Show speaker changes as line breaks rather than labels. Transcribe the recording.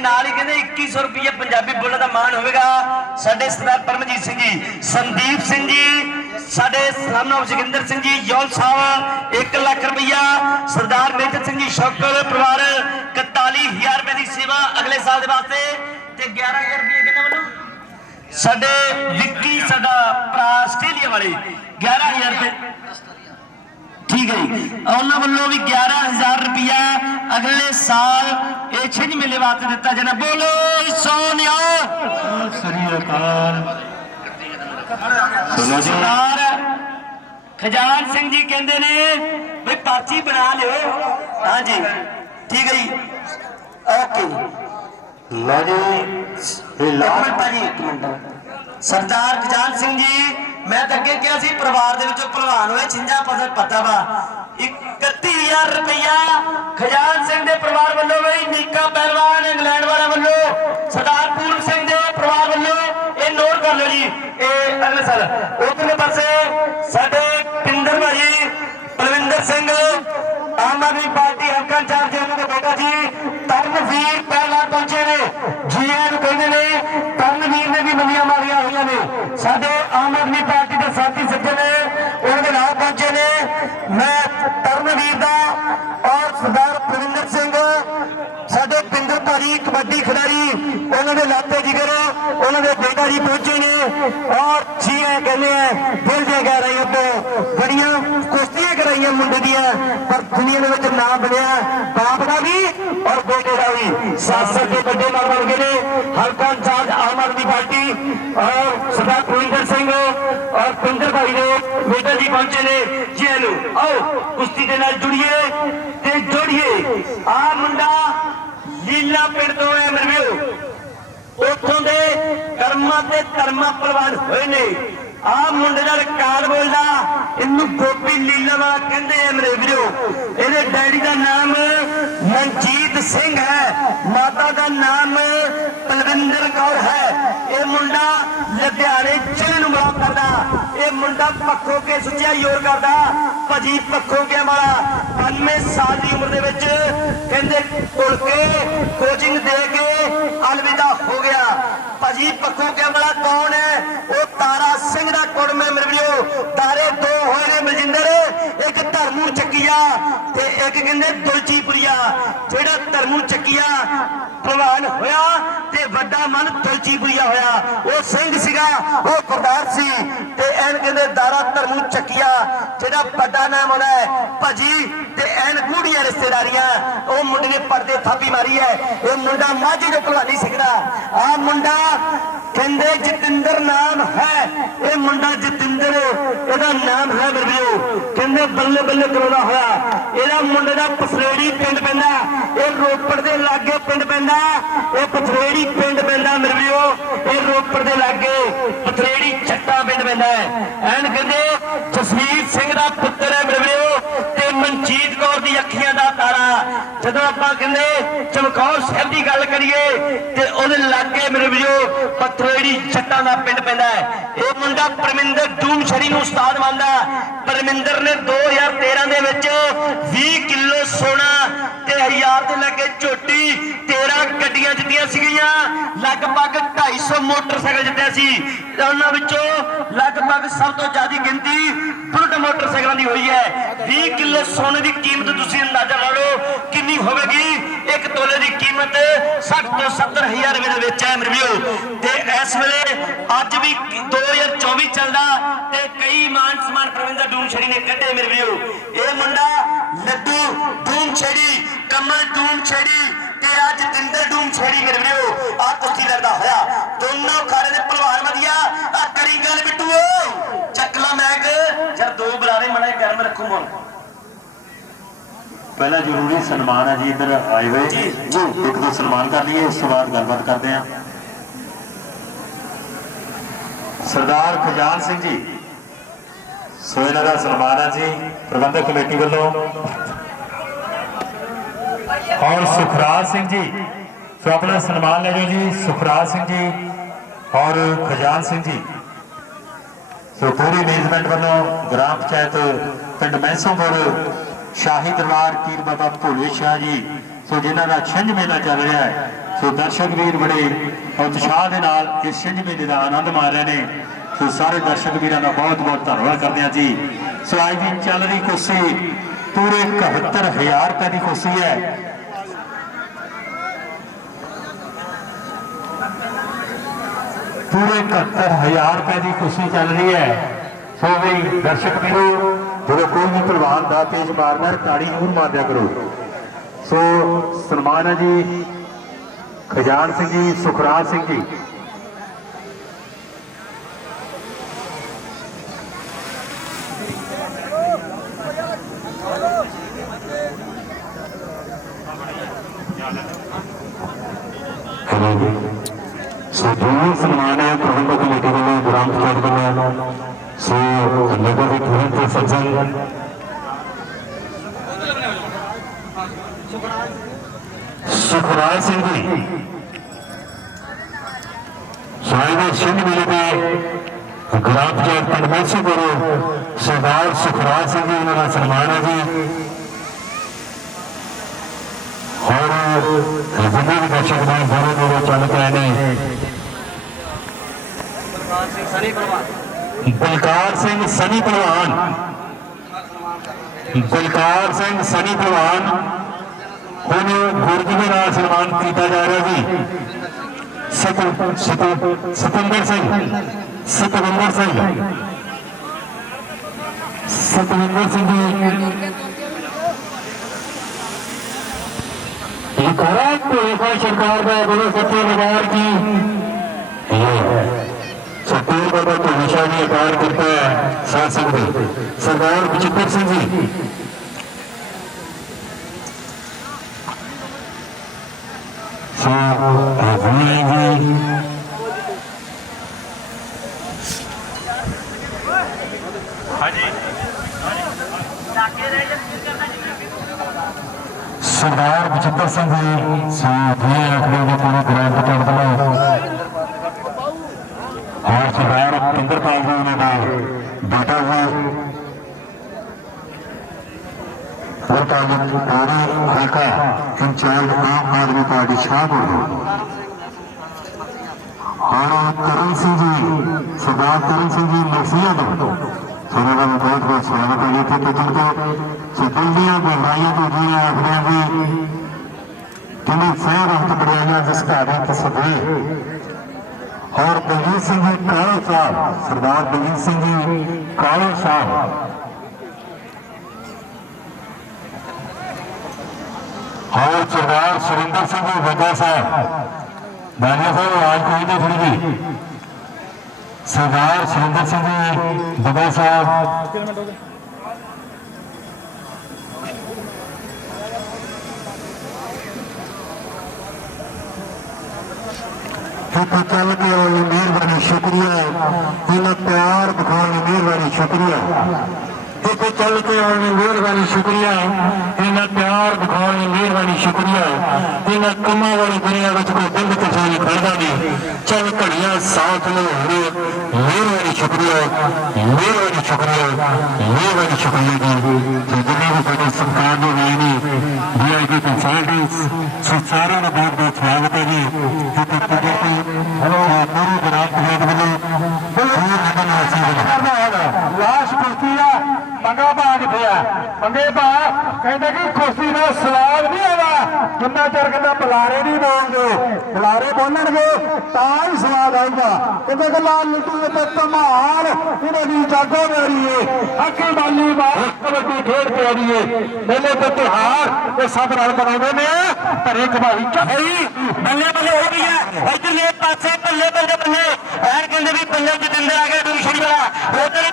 ਨਾਲ ਹੀ ਕਹਿੰਦੇ 2100 ਰੁਪਏ ਪੰਜਾਬੀ ਬੋਲਣ ਦਾ ਮਾਣ ਹੋਵੇਗਾ। ਸਾਡੇ ਸਰਦਾਰ ਪਰਮਜੀਤ ਸਿੰਘ ਜੀ, ਸੰਦੀਪ ਸਿੰਘ ਜੀ, ਸਾਡੇ ਸਾਹਮਣੇ ਜਗਿੰਦਰ ਸਿੰਘ ਜੀ, ਯੋਲ ਸਾਹਿਬ 1 ਲੱਖ ਰੁਪਇਆ ਸਰਦਾਰ ਮੇਜਰ ਸਿੰਘ ਜੀ, ਸ਼ੌਕਰ ਪਰਿਵਾਰ 41000 ਰੁਪਏ ਦੀ ਸੇਵਾ ਅਗਲੇ ਸਾਲ ਦੇ ਵਾਸਤੇ। ਤੇ 11000 ਰੁਪਏ ਕਿੰਨਾ ਵੱਲੋਂ? ਸਾਡੇ ਵਿੱਕੀ, ਸਾਡਾ ਭਰਾ ਆਸਟ੍ਰੇਲੀਆ ਵਾਲੇ 11000 ਰੁਪਏ। ਠੀਕ ਹੈ ਉਹਨਾਂ ਵੱਲੋਂ ਵੀ 11000 ਰੁਪਇਆ ਅਗਲੇ ਸਾਲ ਇਹ ਛਿੰਝ ਮੇਲੇ ਵਾਸਤੇ ਦਿੱਤਾ ਜਾਣਾ। ਬੋਲੋ ਸੋਨਿਆ
ਸ੍ਰੀ ਅਕਾਲ। ਸੁਣੋ ਜੀ।
ਸਰਦਾਰ ਖਜਾਨ ਸਿੰਘ ਜੀ ਕਹਿੰਦੇ ਨੇ ਵੀ ਪਰਚੀ ਬਣਾ ਲਿਓ। ਹਾਂਜੀ ਠੀਕ ਹੈ ਜੀ। ਓਕੇ
ਲਓ ਜੀ। ਇਹ
ਮਿੰਟ। ਸਰਦਾਰ ਖਜਾਨ ਸਿੰਘ ਜੀ ਮੈਂ ਤਾਂ ਅੱਗੇ ਕਿਹਾ ਸੀ, ਪਰਿਵਾਰ ਦੇ ਵਿੱਚੋਂ ਪਹਿਲਵਾਨ ਹੋਏ, ਛਿੰਝਾ ਪਤਾ ਪਤਾ ਵਾ 31000 ਰੁਪਇਆ ਖਜਾਨ ਸਿੰਘ ਦੇ ਪਰਿਵਾਰ ਵੱਲੋਂ ਵੀ ਨੀਕਾ ਪਹਿਲਵਾਨ ਇੰਗਲੈਂਡ ਵਾਲਾ ਵੱਲੋਂ, ਸਰਦਾਰ ਪੂਰਨ ਸਿੰਘ ਦੇ ਪਰਿਵਾਰ ਵੱਲੋਂ, ਇਹ ਨੋਟ ਕਰ ਲਓ ਜੀ, ਇਹ ਅਗਲੇ ਸਾਲ ਉਧਰਲੇ ਪਾਸੇ ਸਾਡੇ ਪਿੰਦਰ ਭਾਜੀ, ਬਲਵਿੰਦਰ ਸਿੰਘ, ਆਮ ਆਦਮੀ ਪਾਰਟੀ ਹਲਕਾ ਇੰਚਾਰਜ ਉਹਨਾਂ ਦੇ ਬੇਟਾ ਜੀ, ਤਰਨਵੀਰ ਪਹਿਲਾਂ ਪਹੁੰਚੇ ਨੇ ਜੀ ਆਇਆਂ ਨੂੰ ਕਹਿੰਦੇ ਨੇ ਤਰਨਵੀਰ ਨੇ ਵੀ ਮੰਨੀਆਂ ਮਾਰੀਆਂ ਹੋਈਆਂ ਨੇ ਸਾਡੇ ਆਮ ਆਦਮੀ ਪਾਰਟੀ ਦੇ ਸਾਥੀ ਸੱਜਣ ਨੇ ਉਹਨਾਂ ਦੇ ਨਾਲ ਪਹੁੰਚੇ ਨੇ ਮੈਂ ਤਰਨਵੀਰ ਦਾ ਔਰ ਸਰਦਾਰ ਪ੍ਰਵਿੰਦਰ ਸਿੰਘ ਸਾਡੇ ਪਿੰਦਰ ਭਾਜੀ ਕਬੱਡੀ ਖਿਡਾਰੀ ਉਹਨਾਂ ਦੇ ਲਾਤੇ ਜਿਗਰ ਉਹਨਾਂ ਦੇ ਬੇਟਾ ਜੀ ਪਹੁੰਚੇ ਨੇ ਔਰ ਜੀ ਆਇਆਂ ਕਹਿੰਦੇ ਆ ਦਿਲ ਦੇ ਕਹਿ ਰਹੇ ਤੋਂ ਬੜੀਆਂ ਕੁਸ਼ਤੀਆਂ ਕਰਾਈਆਂ ਮੁੰਡੇ ਦੀਆਂ, ਪਰ ਦੁਨੀਆ ਦੇ ਵਿੱਚ ਨਾਮ ਬਣਿਆ ਬਾਪ ਦਾ ਵੀ ਔਰ ਬੇਟੇ ਦਾ ਵੀ। ਸਿਆਸਤ ਦੇ ਵੱਡੇ ਨਾਲ ਬਣ ਗਏ ਨੇ, ਹਲਕਾ ਇੰਚਾਰਜ ਆਮ ਆਦਮੀ ਪਾਰਟੀ ਔਰ ਸਰਦਾਰ ਪ੍ਰਵਿੰਦਰ ਸਿੰਘ ਔਰ ਪਿੰਦਰ ਭਾਈ ਦੇ ਬੇਟਾ ਜੀ ਪਹੁੰਚੇ ਨੇ ਜੀ ਆਓ ਕੁਸ਼ਤੀ ਦੇ ਨਾਲ ਜੁੜੀਏ ਤੇ ਜੋੜੀਏ। ਆ ਮੁੰਡਾ ਲੀਲਾ ਪਿੰਡ ਤੋਂ ਹੈ ਮਰਵਿਓ ਉੱਥੋਂ ਦੇ ਕਰਮਾਂ ਤੇ ਧਰਮਾਂ ਪ੍ਰਵਾਨ ਹੋਏ ਨੇ। ਆ ਮੁੰਡੇ ਦਾ ਰਿਕਾਰਡ ਬੋਲਦਾ, ਇਹਨੂੰ ਗੋਪੀ ਲੀਲਾਵਾ ਕਹਿੰਦੇ ਆ ਮੇਰੇ ਵੀਰੋ। ਇਹਦੇ ਡੈਡੀ ਦਾ ਨਾਮ ਮਨਜੀਤ ਸਿੰਘ ਹੈ, ਮਾਤਾ ਦਾ ਨਾਮ ਪਲਵਿੰਦਰ ਕੌਰ ਹੈ। ਇਹ ਮੁੰਡਾ ਲੁਧਿਆਣੇ ਜ਼ਿਲ੍ਹੇ ਨੂੰ ਬਲੌਕ ਕਰਦਾ। ਇਹ ਮੁੰਡਾ ਪੱਖੋ ਕੇ ਸੁੱਚਿਆ ਯੋਰ ਕਰਦਾ, ਭਾਜੀ ਪੱਖੋ ਕੇ ਵਾਲਾ। 95 ਸਾਲ ਦੀ ਉਮਰ ਦੇ ਵਿੱਚ ਕਹਿੰਦੇ ਤੁਰ ਕੇ ਕੋਚਿੰਗ ਦੇ ਕੇ ਅਲਵਿਦਾ ਭਾਜੀ ਪੱਖੋ ਕੇ ਵਾਲਾ ਕੌਣ ਹੈ? ਉਹ ਤਾਰਾ ਸਿੰਘ ਦਾ ਕੁੜਮ ਹੈ ਮੇਰੇ ਤਾਰੇ ਦੋ ਹੋਏ ਨੇ ਮਨਜਿੰਦਰ ਇੱਕ ਧਰਮੂ ਚੱਕੀਆ ਤੇ ਇੱਕ ਕਹਿੰਦੇ ਦੁਲਚੀਪੁਰੀਆ ਜਿਹੜਾ ਧਰਮੂ ਚੱਕੀਆ ਭਲਵਾਨ ਹੋਇਆ ਤੇ ਵੱਡਾ ਮਨ ਦੁਲਚੀਪੁਰੀਆ ਹੋਇਆ। ਉਹ ਸਿੰਘ ਸੀਗਾ, ਉਹ ਗੁਰਦਾਰ ਸੀ ਤੇ ਐਨ ਕਹਿੰਦੇ ਦਾਰਾ ਧਰਮੂ ਚੱਕੀਆ, ਜਿਹੜਾ ਵੱਡਾ ਨਾਮ ਉਹਦਾ ਹੈ, ਭਜੀ, ਤੇ ਐਨ ਗੂੜੀਆਂ ਰਿਸ਼ਤੇਦਾਰੀਆਂ, ਉਹ ਮੁੰਡੇ ਨੇ ਪਰਦੇ ਥਾਪੀ ਮਾਰੀ ਹੈ। ਇਹ ਮੁੰਡਾ ਮਾਝੀ ਜੋ ਭਲਵਾਨੀ ਸਿੱਖਦਾ। ਆ ਮੁੰਡਾ ਕਹਿੰਦੇ ਜਤਿੰਦਰ ਨਾਮ ਹੈ। ਇਹ ਮੁੰਡਾ ਜਤਿੰਦਰ, ਇਹਦਾ ਨਾਮ ਹੈ ਵੀਰੋ। ਕਹਿੰਦੇ ਬੱਲੇ ਬੱਲੇ ਕਰਾਉਂਦਾ ਹੋਇਆ। ਇਹਦਾ ਮੁੰਡੇ ਦਾ ਪਸਰੇੜੀ ਪਿੰਡ ਪੈਂਦਾ। ਇਹ ਰੋਪੜ ਦੇ ਲਾਗੇ ਪਿੰਡ ਪੈਂਦਾ। ਇਹ ਪਥਰੇੜੀ ਪਿੰਡ ਪੈਂਦਾ ਮੇਰੇ ਵੀਰੋ। ਇਹ ਰੋਪੜ ਦੇ ਲਾਗੇ ਪਥਰੇੜੀ ਛੱਟਾ ਪਿੰਡ ਪੈਂਦਾ ਹੈ। ਐਨ ਕਹਿੰਦੇ ਜਸਵੀਰ ਸਿੰਘ ਦਾ ਪੁੱਤਰ ਹੈ ਮਨਜੀਤ ਕੌਰ ਦੀ ਅੱਖੀਆਂ ਦਾ ਤਾਰਾ, ਜਦੋਂ ਆਪਾਂ ਕਹਿੰਦੇ ਚਮਕੌਰ ਸਾਹਿਬ ਦੀ ਗੱਲ ਕਰੀਏ, ਤੇ ਉਹਦੇ ਲਾਗੇ ਮੇਰੇ ਵੀਰੋ ਪਥਰੇੜੀ ਛੱਟਾਂ ਦਾ ਪਿੰਡ ਪੈਂਦਾ ਹੈ। ਇਹ ਮੁੰਡਾ ਪਰਮਿੰਦਰ ਡੂਮਛੜੀ ਨੂੰ ਉਸਤਾਦ ਮੰਨਦਾ ਪਰਮਿੰਦਰ ਨੇ 2013 ਦੇ ਵਿੱਚ 20 ਕਿਲੋ ਸੋਨਾ ਤੇ ਹਜ਼ਾਰ ਦੇ ਲੱਗੇ ਝੋਟੀ 13 ਗੱਡੀਆਂ ਸੀਗੀਆਂ, ਲਗਭਗ 250 ਮੋਟਰਸਾਈਕਲ ਜਿੱਤਿਆ ਸੀ। ਉਹਨਾਂ ਵਿੱਚੋਂ ਲਗਭਗ ਸਭ ਤੋਂ ਜ਼ਿਆਦਾ ਗਿਣਤੀ ਬੁਲਟ ਮੋਟਰਸਾਈਕਲਾਂ ਦੀ ਹੋਈ ਹੈ। 20 ਕਿਲੋ ਸੋਨੇ ਦੀ ਕੀਮਤ ਤੁਸੀਂ ਅੰਦਾਜ਼ਾ ਲਾ ਲਓ, ਕਿੰਨੀ ਹੋਵੇਗੀ? ਇੱਕ ਤੋਲੇ ਦੀ ਕੀਮਤ 60 ਤੋਂ 70 ਹਜ਼ਾਰ ਰੁਪਏ ਦੇ ਵਿੱਚ ਹੈ ਮਰਵਿਓ ਤੇ ਇਸ ਵੇਲੇ ਅੱਜ ਵੀ 2024 ਚੱਲਦਾ ਤੇ ਕਈ ਮਾਨ ਸਮਾਨ ਪ੍ਰਵਿੰਦਰ ਡੂਮ ਛੜੀ ਨੇ ਕੱਢੇ ਮਰਵਿਓ ਇਹ ਮੁੰਡਾ ਲੱਡੂ ਡੂਮ ਛੜੀ ਕਮਲ ਡੂਮ ਛੜੀ ਤੇ ਅੱਜ ਜਿੰਦਰ ਡੂਮ ਛੜੀ ਮਰਵਿਓ ਆ ਕੁਸ਼ਤੀ ਲੜਦਾ ਹੋਇਆ। ਦੋਨੋਂ ਖਾੜੇ ਦੇ ਪਹਿਲਵਾਨ ਵਧੀਆ। ਆ ਕਰੀ ਗੱਲ ਬਿੱਟੂ ਚੱਕਲਾ ਮੈਗ ਜਦ ਦੋ ਬੁਲਾਰੇ ਮੜੇ ਗਰਮ ਰੱਖੂ ਮਨ
ਪਹਿਲਾ ਜ਼ਰੂਰੀ ਸਨਮਾਨ ਹੈ ਜੀ ਇੱਧਰ ਆਏ ਹੋਏ।
ਜੀ,
ਇੱਕ ਦੋ ਸਨਮਾਨ ਕਰ ਲਈਏ ਉਸ ਤੋਂ ਬਾਅਦ ਗੱਲਬਾਤ ਕਰਦੇ ਹਾਂ। ਸਰਦਾਰ ਖਜਾਨ ਸਿੰਘ ਜੀ ਸੋ ਇਹਨਾਂ ਦਾ ਸਨਮਾਨ ਹੈ ਜੀ ਪ੍ਰਬੰਧਕ ਕਮੇਟੀ ਵੱਲੋਂ। ਔਰ ਸੁਖਰਾਜ ਸਿੰਘ ਜੀ, ਸੋ ਆਪਣਾ ਸਨਮਾਨ ਲੈ ਜਾਓ ਜੀ, ਸੁਖਰਾਜ ਸਿੰਘ ਜੀ ਔਰ ਖਜਾਨ ਸਿੰਘ ਜੀ। ਸੋ ਪੂਰੀ ਮੈਨੇਜਮੈਂਟ ਵੱਲੋਂ ਗ੍ਰਾਮ ਪੰਚਾਇਤ ਪਿੰਡ ਮਹਿਸੋਂਪੁਰ ਸ਼ਾਹੀ ਦਰਬਾਰ, ਕੀਰ ਬਾਬਾ ਭੋਲੇ ਸ਼ਾਹ ਜੀ, ਸੋ ਜਿਨ੍ਹਾਂ ਦਾ ਛਿੰਝ ਮੇਲਾ ਚੱਲ ਰਿਹਾ ਹੈ, ਸੋ ਦਰਸ਼ਕ ਵੀਰ ਬੜੇ ਉਤਸ਼ਾਹ ਦੇ ਨਾਲ ਇਸ ਛਿੰਝ ਮੇਲੇ ਦਾ ਆਨੰਦ ਮਾਣ ਰਹੇ ਨੇ। ਸੋ ਸਾਰੇ ਦਰਸ਼ਕ ਵੀਰਾਂ ਦਾ ਬਹੁਤ ਬਹੁਤ ਧੰਨਵਾਦ ਕਰਦੇ ਹਾਂ ਜੀ। ਸੋ ਅੱਜ ਦੀ ਚੱਲ ਰਹੀ ਕੁਸ਼ਤੀ ਪੂਰੇ 71000 ਰੁਪਏ ਦੀ ਕੁਸ਼ਤੀ ਹੈ। ਪੂਰੇ 71000 ਰੁਪਏ ਦੀ ਕੁਸ਼ਤੀ ਚੱਲ ਰਹੀ ਹੈ। ਸੋ ਵੀ ਦਰਸ਼ਕ ਵੀਰੋ, ਜਦੋਂ ਕੋਈ ਵੀ ਪਹਿਲਵਾਨ ਦਾ ਤੇਜ ਮਾਰਨਾ ਤਾੜੀ ਜ਼ਰੂਰ ਮਾਰਿਆ ਕਰੋ। ਸੋ ਸਨਮਾਨ ਹੈ ਜੀ, ਖਜਾਨ ਸਿੰਘ ਜੀ, ਸੁਖਰਾਜ ਸਿੰਘ ਜੀ। ਸੁਖਰਾਜ ਸਿੰਘ ਜੀ ਸਾਇਦ ਸਿੰਘ ਮਿਲੇ ਤੇ ਗ੍ਰਾਮ ਪੰਚਾਇਤ ਪਿੰਡ ਮੇਸੀ ਗੁਰੂ ਸਰਦਾਰ ਸੁਖਰਾਜ ਸਿੰਘ ਜੀ ਉਹਨਾਂ ਦਾ ਸਨਮਾਨ ਹੈ ਜੀ ਔਰ ਜਿੰਨੇ ਵੀ ਦਰਸ਼ਕ ਨੇ ਦੂਰੋਂ ਦੂਰੋਂ ਚੱਲ ਕੇ ਆਏ ਨੇ ਬਲਕਾਰ ਸਿੰਘ ਸਨੀ ਪਹਿਲਵਾਨ ਬਲਕਾਰ ਸਿੰਘ ਸਨੀ ਪਹਿਲਵਾਨ ਹੁਣ ਗੁਰਜੀ ਦੇ ਨਾਲ ਸਨਮਾਨ ਕੀਤਾ ਜਾ ਰਿਹਾ ਜੀ ਸਤ ਸਤ ਸਤਿੰਦਰ ਸਿੰਘ ਸਤਵਿੰਦਰ ਸਿੰਘ ਸਤਵਿੰਦਰ ਸਿੰਘ ਜੀ ਇਹ ਕਰਾਂ ਕੋਈ ਸਰਕਾਰ ਦਾ ਬੜਾ ਸੱਚੇ ਨਗਾਰ ਕੀ ਸਤਿੰਦਰ ਬਾਬਾ ਤੋਂ ਵਿਸ਼ਾ ਦੀ ਅਕਾਰ ਕਰਤਾ ਹੈ ਸਾਧ ਸੰਗਤ ਸਰਦਾਰ ਬਚਿੱਤਰ ਸਿੰਘ ਜੀ ਸੋ ਅਭੀ ਜੀ ਸਰਦਾਰ ਬਚਿੱਤਰ ਸਿੰਘ ਜੀ ਸੋ ਜੀ ਅਕਬਰ ਪੂਰੇ ਗ੍ਰਾਮ ਪੰਚਾਇਤ ਵੱਲੋਂ ਔਰ ਸਰਦਾਰ ਪਿੰਦਰਪਾਲ ਜੀ ਉਹਨਾਂ ਬੇਟਾ ਜੀ ਵਰਤਾਲੀ ਪੂਰੇ ਹਲਕਾ ਇੰਚਾਰਜ ਆਮ ਆਦਮੀ ਪਾਰਟੀ ਸ਼ਾਹਪੁਰ ਔਰ ਕਰਨ ਸਿੰਘ ਜੀ, ਸਰਦਾਰ ਕਰਨ ਸਿੰਘ ਜੀ ਮਸੀਹਾ ਤੋਂ। ਉਹਨਾਂ ਦਾ ਬਹੁਤ ਬਹੁਤ ਸਵਾਗਤ ਹੈ ਇੱਥੇ ਪੁੱਜਣ ਤੋਂ ਸਤਿਲ ਦੀਆਂ ਗਹਿਰਾਈਆਂ ਤੋਂ ਜੀ ਆਖਦੇ ਵੀ। ਜਿਨੇ ਸਹਿ ਰਹਿਤ ਬੜਿਆਈਆਂ ਜਿਸ ਘਰ ਹੈ ਤਸਬੀਹ ਔਰ ਬਲਜੀਤ ਸਿੰਘ ਜੀ, ਕਾਲੋ ਸਾਹਿਬ ਸਰਦਾਰ ਬਲਜੀਤ ਸਿੰਘ ਜੀ, ਕਾਲੋ ਸਾਹਿਬ ਸਰਦਾਰ ਸੁਰਿੰਦਰ ਸਿੰਘ ਜੀ ਵੱਡਾ ਸਾਹਿਬ, ਦਾਨੀਆ ਸਾਹਿਬ, ਆਵਾਜ਼ ਕੋਈ ਨਹੀਂ ਥੋੜੀ ਜੀ ਸਰਦਾਰ ਸੁਰਿੰਦਰ ਸਿੰਘ ਜੀ ਵੱਡਾ ਸਾਹਿਬ। ਇੱਥੇ ਚੱਲ ਕੇ ਆਉਣ ਮਿਹਰਬਾਨੀ, ਸ਼ੁਕਰੀਆ। ਇਹਨਾਂ ਪਿਆਰ ਦਿਖਾਉਣ ਲਈ ਮਿਹਰਬਾਨੀ, ਸ਼ੁਕਰੀਆ। ਇੱਥੇ ਚੱਲ ਕੇ ਆਉਣ ਮਿਹਰਬਾਨੀ, ਸ਼ੁਕਰੀਆ ਇਹਨਾਂ ਪਿਆਰ ਦਿਖਾਉਣ ਲਈ ਮਿਹਰਬਾਨੀ ਸ਼ੁਕਰੀਆ। ਇਹਨਾਂ ਕੰਮਾਂ ਵਾਲੀ ਦੁਨੀਆ ਵਿੱਚ ਕੋਈ ਦਿਲ ਕਿਸੇ ਨਹੀਂ ਖੜਦਾ ਨਹੀਂ ਚੱਲ ਘੜੀਆਂ ਸਾਥ ਨੂੰ ਹੋਵੇ ਮਿਹਰਬਾਨੀ ਸ਼ੁਕਰੀਆ ਮਿਹਰਬਾਨੀ ਸ਼ੁਕਰੀਆ ਮਿਹਰਬਾਨੀ ਸ਼ੁਕਰੀਆ ਜੀ। ਤੇ ਜਿੰਨੇ ਵੀ ਸਾਡੇ ਸਰਕਾਰ ਦੇ ਹੋਏ ਨੇ ਵੀਆਈਪੀ ਕੰਸਲਟੈਂਟਸ ਸੋ ਸਾਰਿਆਂ ਦਾ ਬਹੁਤ ਬਹੁਤ ਸਵਾਗਤ ਹੈ ਜੀ ਤੇ ਪੁੱਜੇ ਤੇ ਹਲੋ ਪੂਰੀ ਗ੍ਰਾਮ ਪੰਚਾਇਤ ਵੱਲੋਂ ਪੂਰੀ ਨਗਰ ਨਿਵਾਸੀ ਵੱਲੋਂ
ਲਾਸ਼ ਕੁਸ਼ਤੀ ਆ ਮੰਗਾ ਭਾ ਕਿੱਥੇ ਆ ਮੰਗੇ ਭਾ ਕਹਿੰਦੇ ਕਿ ਕੁਸ਼ਤੀ ਦਾ ਸਵਾਦ ਨਹੀਂ ਆਵਾ ਜਿੰਨਾ ਚਿਰ ਕਹਿੰਦਾ, ਬੁਲਾਰੇ ਨਹੀਂ ਬੋਲਦੇ ਬੁਲਾਰੇ ਬੋਲਣਗੇ, ਤਾਂ ਹੀ ਸਵਾਦ ਆਊਗਾ। ਕਿਉਂਕਿ ਗੱਲਾਂ ਲੁੱਟੂ ਤੇ ਧਮਾਲ ਇਹਨਾਂ ਦੀ ਜਾਗੋ ਮੇਰੀ ਏ ਅੱਗੇ ਬਾਲੀ ਬਾਲ ਕਬੱਡੀ ਖੇਡ ਕੇ ਆੜੀ ਮੇਲੇ ਤੇ ਤਿਹਾਰ ਇਹ ਸਭ ਰਲ ਬਣਾਉਂਦੇ ਨੇ ਭਰੇ ਕਮਾਈ ਚਾਹੀ
ਬੱਲੇ ਬੱਲੇ ਹੋ ਗਈ ਹੈ ਇਧਰਲੇ ਪਾਸੇ ਬੱਲੇ ਬੱਲੇ ਬੱਲੇ। ਐਰ ਕਹਿੰਦੇ ਵੀ ਬੱਲੇ ਜਤਿੰਦਰ ਆ ਗਿਆ ਦੂਸਰੀ ਵਾਲਾ। ਉਧਰ